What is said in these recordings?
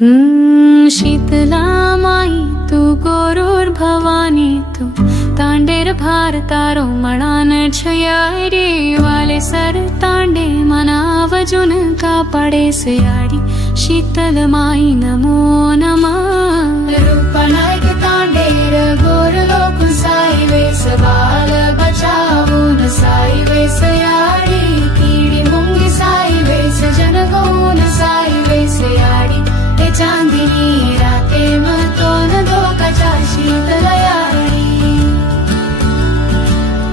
शीतला माई तू गोरूर भवानी तू तांडेर भार तारो मणान छयारी वाले सर तांडे मनावजून कापडे सयाडी शीतल माई नमो नमः रूपनायक तांडेर गोर लोक साई वेस बाल बचावून साई वेस याडी कीडी मुंगी साई वेस जनगौन साई वेस याडी चांदिनी राते मतोन धोकाच्या शीतल याडी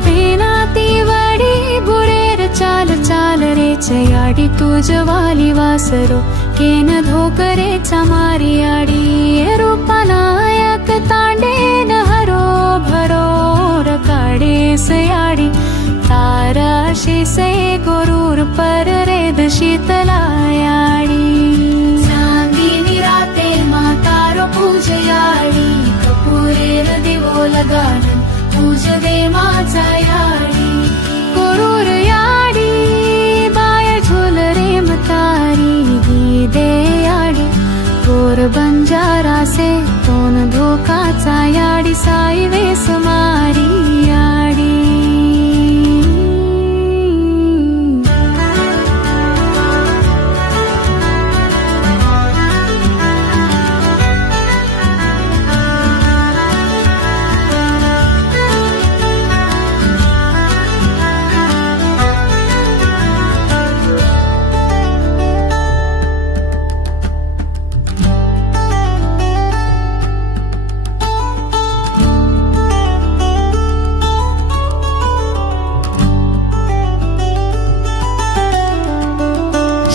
पेनाती वडी बुरेर चाल चाल रे चयाडी तुझ वाली वासरो केन धोकरे चमारी याडी रूपनायक तांडेन हरो भरो रकाडे सयाडी तारा शिसे गोरूर पर रेद शीतला याडी पूजयाडी कपुरेर दिवो लगाडन पूजदे माझा याडी गोरूर याडी बाय झोल रे मतारी गीदे याडी गोर बंजारा से तोन धोकाचा याडी साई वेस मारी याडी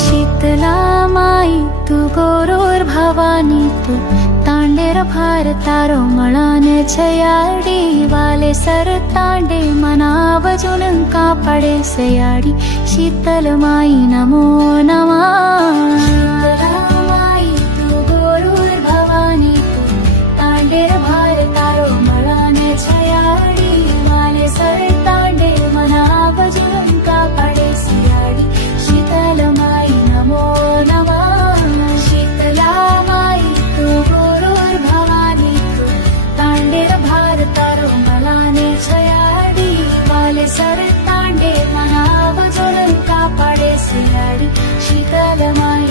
शीतला माई तू गोरूर भवानी तू तांडेर भार तारो मळान छयाडी वाले सर तांडे मनावजून कापडे सयाडी शीतल माई नमो नमः शीतला माई तू गोरूर भवानी तू तांडेर भार तारो मळान छयाडी वाले सर तांडे मनावजून कापडे सयाडी शीतल माई नमो नमः शीतला माई तू गोरूर भवानी तू तांडेर भार तारो मलाने छयाडी वाले सर तांडे मनावजून कापडे सयाडी शीतल माई